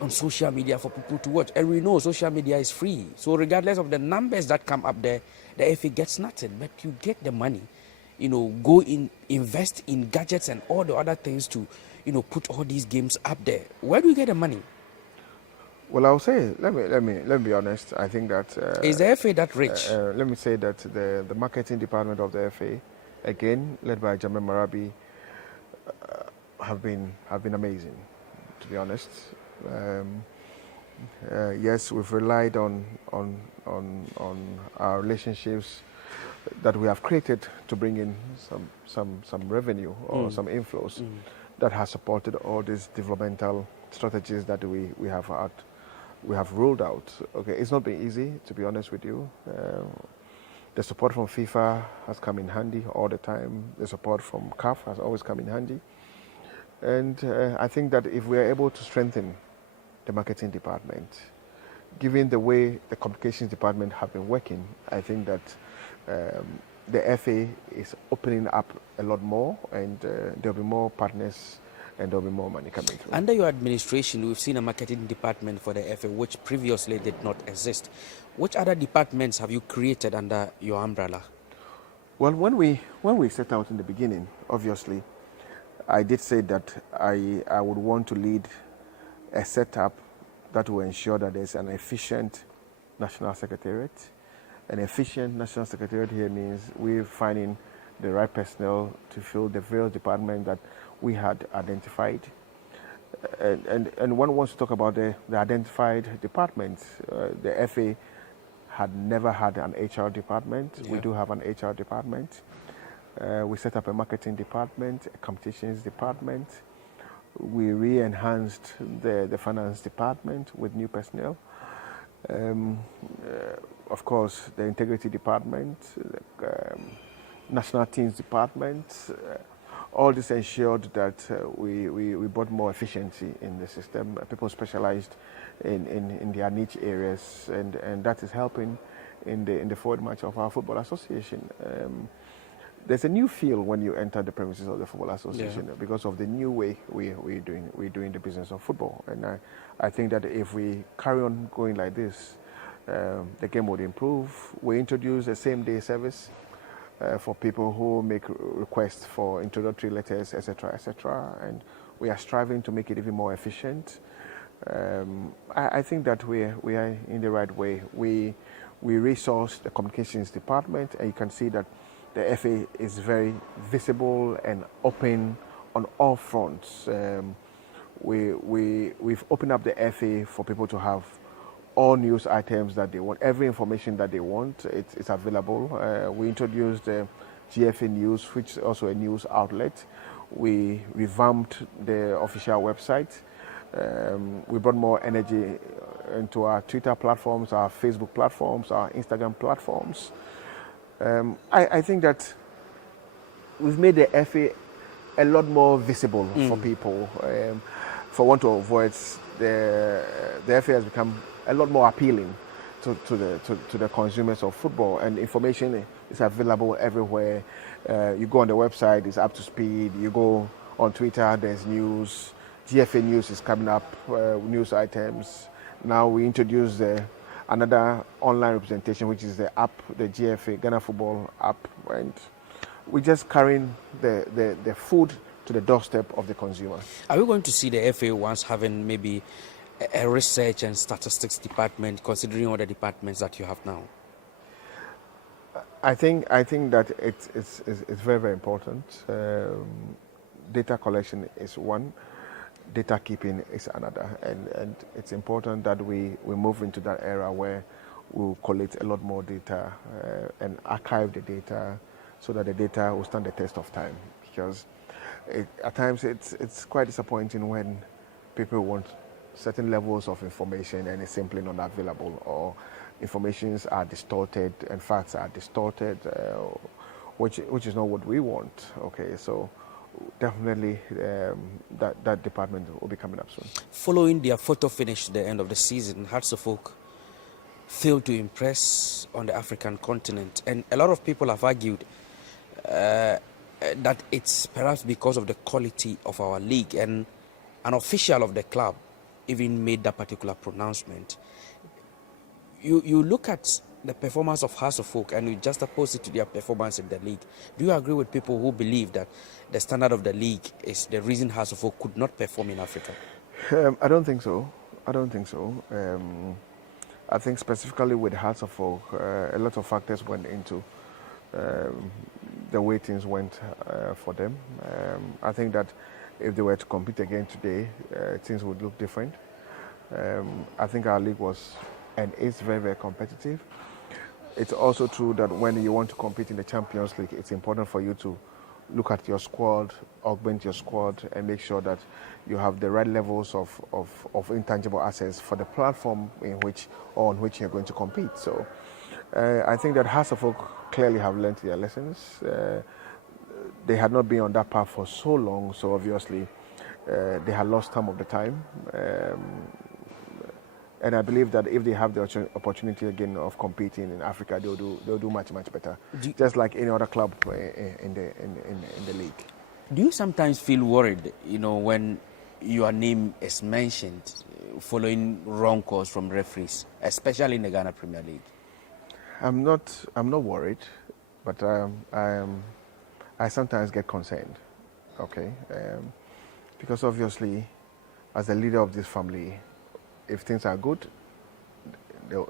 on social media for people to watch. And we know social media is free. So regardless of the numbers that come up there, the FA gets nothing. But you get the money, go invest in gadgets and all the other things to, put all these games up there. Where do you get the money? Well, I'll say, let me be honest. I think that is the FA that rich? Let me say that the marketing department of the FA, again led by Jamal Marabi, have been amazing, to be honest. Yes, we've relied on our relationships that we have created to bring in some revenue or some inflows that has supported all these developmental strategies that we have rolled out. Okay, it's not been easy, to be honest with you. The support from FIFA has come in handy all the time. The support from CAF has always come in handy. And I think that if we are able to strengthen the marketing department. Given the way the communications department have been working, I think that the FA is opening up a lot more, and there'll be more partners and there'll be more money coming through. Under your administration, we've seen a marketing department for the FA, which previously did not exist. Which other departments have you created under your umbrella? Well, when we set out in the beginning, obviously, I did say that I would want to lead a setup that will ensure that there's an efficient national secretariat. An efficient national secretariat here means we're finding the right personnel to fill the various departments that we had identified. And one wants to talk about the identified departments. The FA had never had an HR department. Yeah. We do have an HR department. We set up a marketing department, a competitions department. We re-enhanced the finance department with new personnel. Of course, the integrity department, national teams department, all this ensured that we brought more efficiency in the system. People specialized in their niche areas, and that is helping in the forward march of our football association. There's a new feel when you enter the premises of the football association, because of the new way we're doing the business of football. And I think that if we carry on going like this, the game would improve. We introduce a same-day service for people who make requests for introductory letters, etc., and we are striving to make it even more efficient. I think that we are in the right way. We resource the communications department, and you can see that the FA is very visible and open on all fronts. We've opened up the FA for people to have all news items that they want, every information that they want, it's available. We introduced GFA News, which is also a news outlet. We revamped the official website. We brought more energy into our Twitter platforms, our Facebook platforms, our Instagram platforms. I think that we've made the FA a lot more visible for people. For want to avoid, the FA has become a lot more appealing to the consumers of football, and information is available everywhere. You go on the website, it's up to speed. You go on Twitter, there's news. GFA News is coming up, news items. Now we introduced another online representation, which is the app, the GFA Ghana Football app, and we're just carrying the food to the doorstep of the consumer. Are we going to see the FA once having maybe a research and statistics department, considering all the departments that you have now? I think that it's very, very important. Data collection is one, data keeping is another, and it's important that we move into that era where we'll collect a lot more data and archive the data so that the data will stand the test of time. Because at times it's quite disappointing when people want certain levels of information and it's simply not available, or informations are distorted and facts are distorted, which is not what we want. Okay, so definitely that department will be coming up soon. Following their photo finish at the end of the season, Hearts of Oak failed to impress on the African continent, and a lot of people have argued that it's perhaps because of the quality of our league, and an official of the club even made that particular pronouncement. You look at the performance of Hearts of Oak and you just oppose it to their performance in the league. Do you agree with people who believe that the standard of the league is the reason Hearts of Oak could not perform in Africa? I don't think so. I think specifically with Hearts of Oak, a lot of factors went into the way things went for them. I think that if they were to compete again today, things would look different. I think our league was and is very, very competitive. It's also true that when you want to compete in the Champions League, it's important for you to look at your squad, augment your squad, and make sure that you have the right levels of intangible assets for the platform in which or on which you're going to compete. So I think that Hearts of Oak clearly have learned their lessons. They had not been on that path for so long, so obviously they had lost some of the time. And I believe that if they have the opportunity again of competing in Africa, they'll do much better. Just like any other club in the league. Do you sometimes feel worried, when your name is mentioned following wrong calls from referees, especially in the Ghana Premier League? I'm not worried, but I sometimes get concerned. Okay, because obviously, as the leader of this family, if things are good,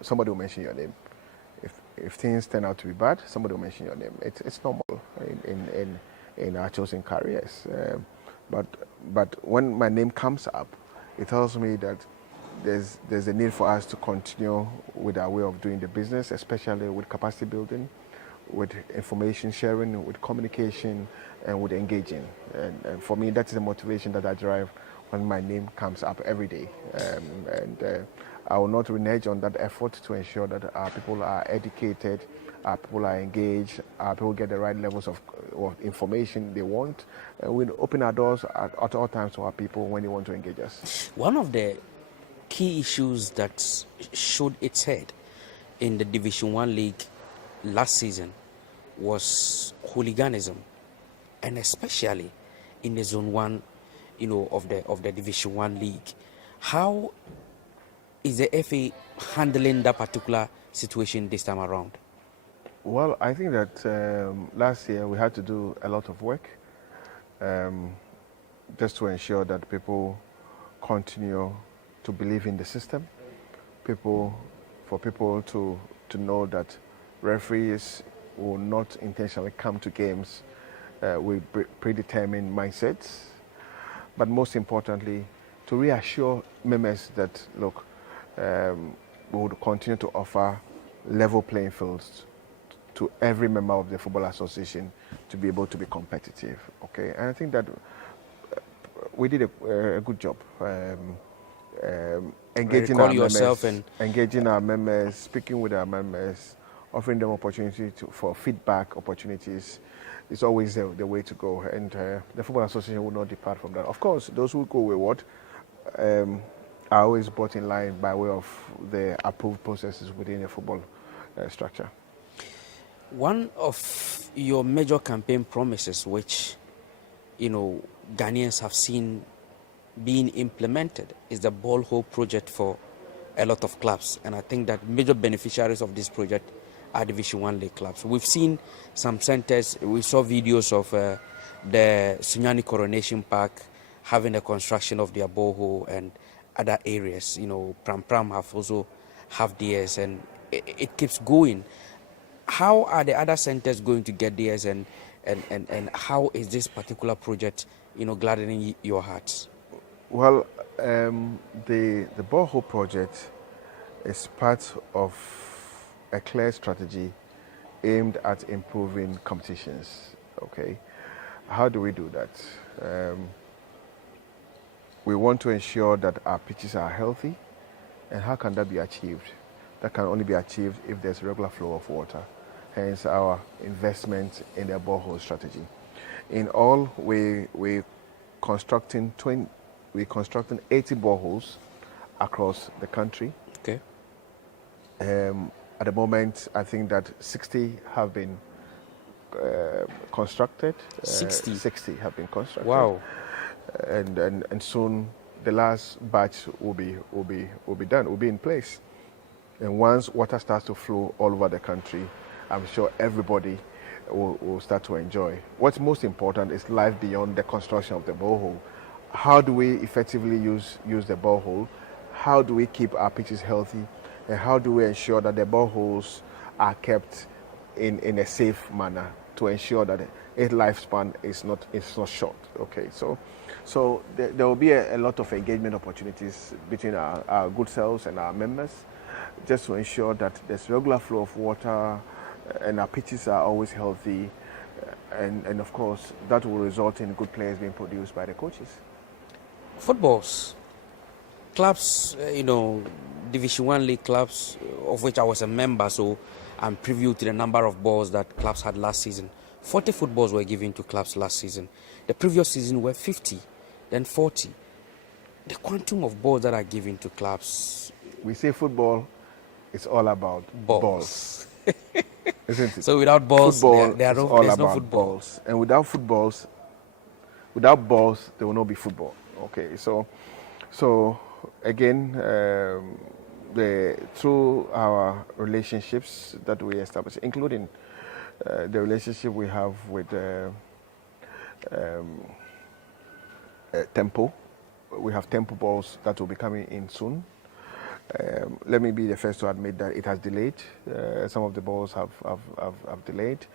somebody will mention your name. If things turn out to be bad, somebody will mention your name. It's normal in our chosen careers. But when my name comes up, it tells me that there's a need for us to continue with our way of doing the business, especially with capacity building, with information sharing, with communication, and with engaging. And for me, that's the motivation that I derive when my name comes up every day. I will not renege on that effort to ensure that our people are educated, our people are engaged, our people get the right levels of information they want. We open our doors at all times to our people when they want to engage us. One of the key issues that showed its head in the Division 1 League last season was hooliganism, and especially in the Zone 1 of the Division 1 League. How is the FA handling that particular situation this time around? Well, I think that last year we had to do a lot of work just to ensure that people continue to believe in the system. For people to know that referees will not intentionally come to games with predetermined mindsets. But most importantly, to reassure members that, look, we would continue to offer level playing fields to every member of the Football Association to be able to be competitive. Okay, and I think that we did a good job engaging our members, engaging our members, speaking with our members, offering them opportunity for feedback opportunities. It's always the way to go, and the Football Association will not depart from that. Of course, those who go wayward are always brought in line by way of the approved processes within the football structure. One of your major campaign promises, which Ghanaians have seen being implemented, is the borehole project for a lot of clubs, and I think that major beneficiaries of this project are Division 1 League clubs. We've seen some centers, we saw videos of the Sunyani Coronation Park having the construction of their borehole, and other areas. Pram Pram have also have theirs, and it keeps going. How are the other centers going to get theirs, and how is this particular project gladdening your hearts? Well, the borehole project is part of a clear strategy aimed at improving competitions. Okay, how do we do that? We want to ensure that our pitches are healthy, and how can that be achieved? That can only be achieved if there's regular flow of water, hence our investment in the borehole strategy. In all, we're constructing 80 boreholes across the country. Okay. At the moment, I think that 60 have been constructed. 60 have been constructed. Wow. And soon the last batch will be done, will be in place. And once water starts to flow all over the country, I'm sure everybody will start to enjoy. What's most important is life beyond the construction of the borehole. How do we effectively use the borehole? How do we keep our pitches healthy? And how do we ensure that the boreholes are kept in a safe manner to ensure that its lifespan is not short? Okay, so there will be a lot of engagement opportunities between our good selves and our members, just to ensure that there's regular flow of water and our pitches are always healthy, and of course that will result in good players being produced by the coaches. Footballs, clubs, Division 1 League clubs, of which I was a member, so I'm privy to the number of balls that clubs had last season. 40 footballs were given to clubs last season. The previous season were 50, then 40. The quantum of balls that are given to clubs, we say football, it's all about balls, isn't it? So without balls, Football there's is all no about football. balls, and without balls, there will not be football. Okay, so again, through our relationships that we establish, including the relationship we have with Tempo, we have Tempo balls that will be coming in soon. Let me be the first to admit that it has delayed. Some of the balls have delayed,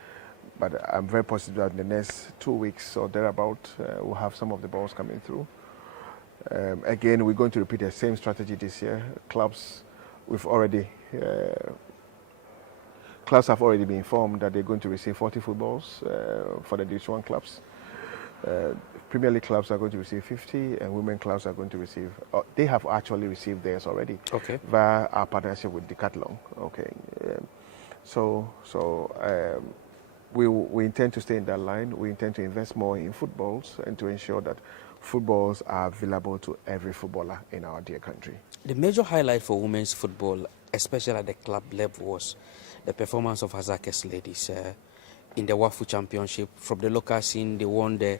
but I'm very positive that in the next 2 weeks or thereabout, we'll have some of the balls coming through. Again, we're going to repeat the same strategy this year. Clubs have already been informed that they're going to receive 40 footballs for the Division 1 clubs. Premier League clubs are going to receive 50, and women clubs are going to receive. They have actually received theirs already. Okay. Via our partnership with Decathlon. Okay. We intend to stay in that line. We intend to invest more in footballs and to ensure that footballs are available to every footballer in our dear country. The major highlight for women's football, especially at the club level, was the performance of Hazakes ladies in the WAFU Championship. From the local scene, they won the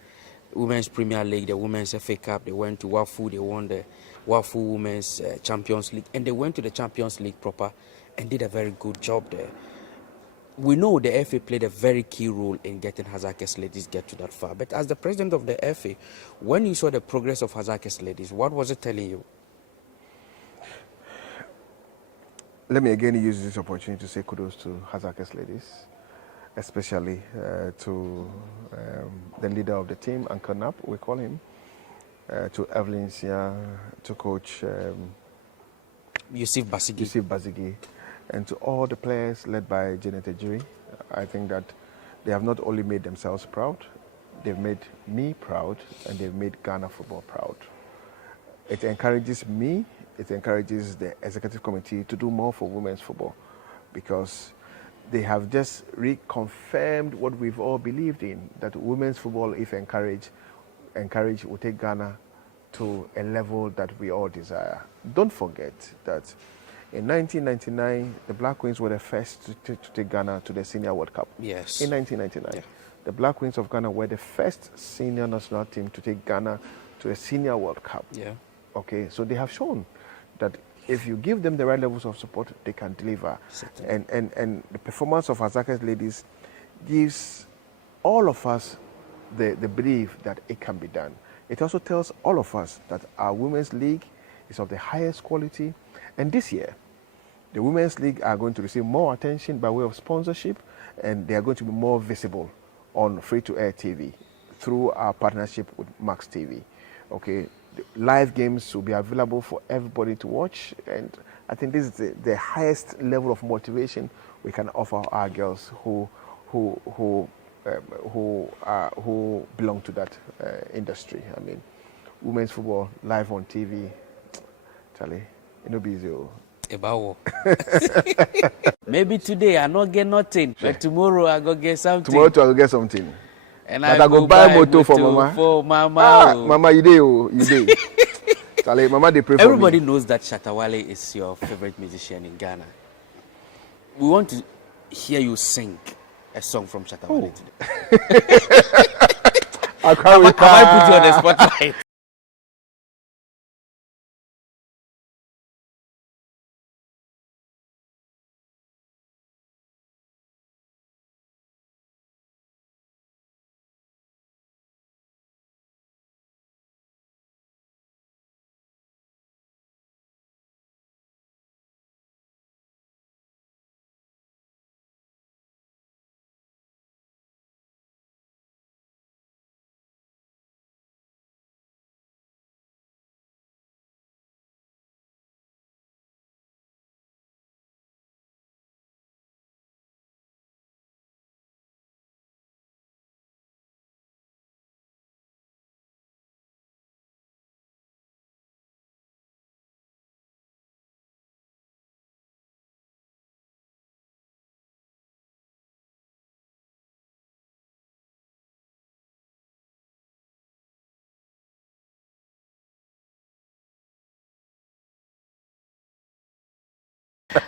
Women's Premier League, the Women's FA Cup. They went to WAFU, they won the WAFU Women's Champions League, and they went to the Champions League proper and did a very good job there. We know the FA played a very key role in getting Hazakes ladies get to that far. But as the president of the FA, when you saw the progress of Hazakes ladies, what was it telling you? Let me again use this opportunity to say kudos to Hazakes ladies, especially to the leader of the team, Uncle Nap, we call him, to Evelyn Sia, to Coach Yusuf Basigi, and to all the players led by Janet Ejiri. I think that they have not only made themselves proud, they've made me proud, and they've made Ghana football proud. It encourages me, it encourages the executive committee to do more for women's football, because they have just reconfirmed what we've all believed in, that women's football, if encouraged, will take Ghana to a level that we all desire. Don't forget that in 1999, the Black Queens were the first to take Ghana to the Senior World Cup. Yes. In 1999. Yeah. The Black Queens of Ghana were the first senior national team to take Ghana to a Senior World Cup. Yeah. Okay, so they have shown that if you give them the right levels of support, they can deliver. And the performance of Hazakes ladies gives all of us the belief that it can be done. It also tells all of us that our women's league is of the highest quality. And this year, the Women's League are going to receive more attention by way of sponsorship, and they are going to be more visible on free-to-air TV through our partnership with Max TV. Okay, the live games will be available for everybody to watch, and I think this is the highest level of motivation we can offer our girls who belong to that industry. I mean, women's football live on TV, Charlie. You know, busy. Maybe today I not get nothing, but tomorrow I go get something. Tomorrow I will get something. And I go buy motor for Mama. For Mama. Mama, you dey. Charlie, Mama, they pray for me. Everybody knows that Shatta Wale is your favorite musician in Ghana. We want to hear you sing a song from Shatta Wale today. Have I put you on the spotlight?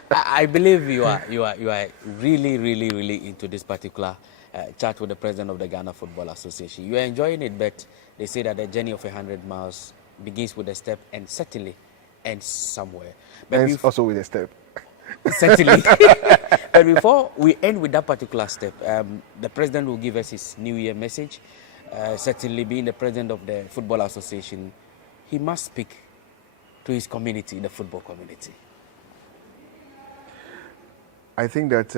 I believe you are really into this particular chat with the president of the Ghana Football Association. You are enjoying it, but they say that the journey of 100 miles begins with a step and certainly ends somewhere. But And also with a step. Certainly. But before we end with that particular step, the president will give us his New Year message. Certainly, being the president of the Football Association, he must speak to his community, the football community. I think that,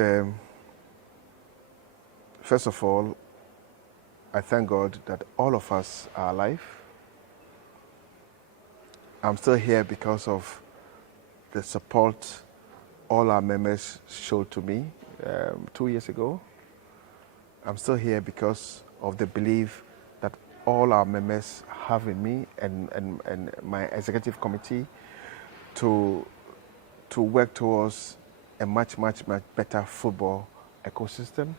first of all, I thank God that all of us are alive. I'm still here because of the support all our members showed to me 2 years ago. I'm still here because of the belief that all our members have in me and my executive committee to work towards a much better football ecosystem.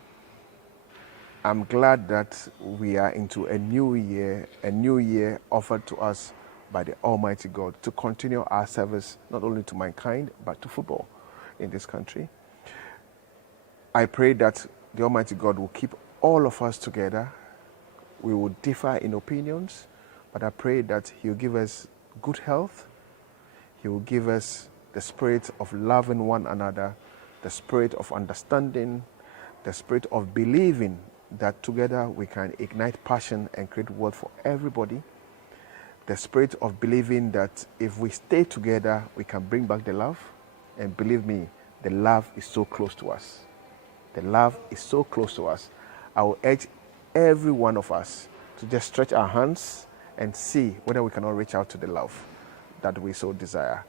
I'm glad that we are into a new year offered to us by the Almighty God to continue our service not only to mankind but to football in this country. I pray that the Almighty God will keep all of us together. We will differ in opinions, but I pray that He will give us good health. He will give us the spirit of loving one another, the spirit of understanding, the spirit of believing that together we can ignite passion and create wealth for everybody. The spirit of believing that if we stay together, we can bring back the love. And believe me, the love is so close to us. The love is so close to us. I will urge every one of us to just stretch our hands and see whether we cannot reach out to the love that we so desire.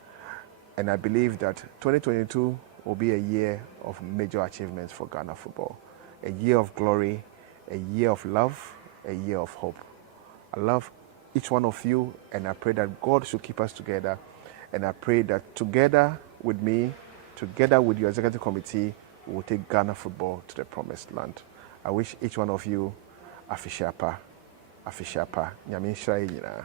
And I believe that 2022 will be a year of major achievements for Ghana football. A year of glory, a year of love, a year of hope. I love each one of you, and I pray that God should keep us together. And I pray that together with me, together with your executive committee, we will take Ghana football to the promised land. I wish each one of you Afishapa, Nyame nhyira yɛ nyinaa.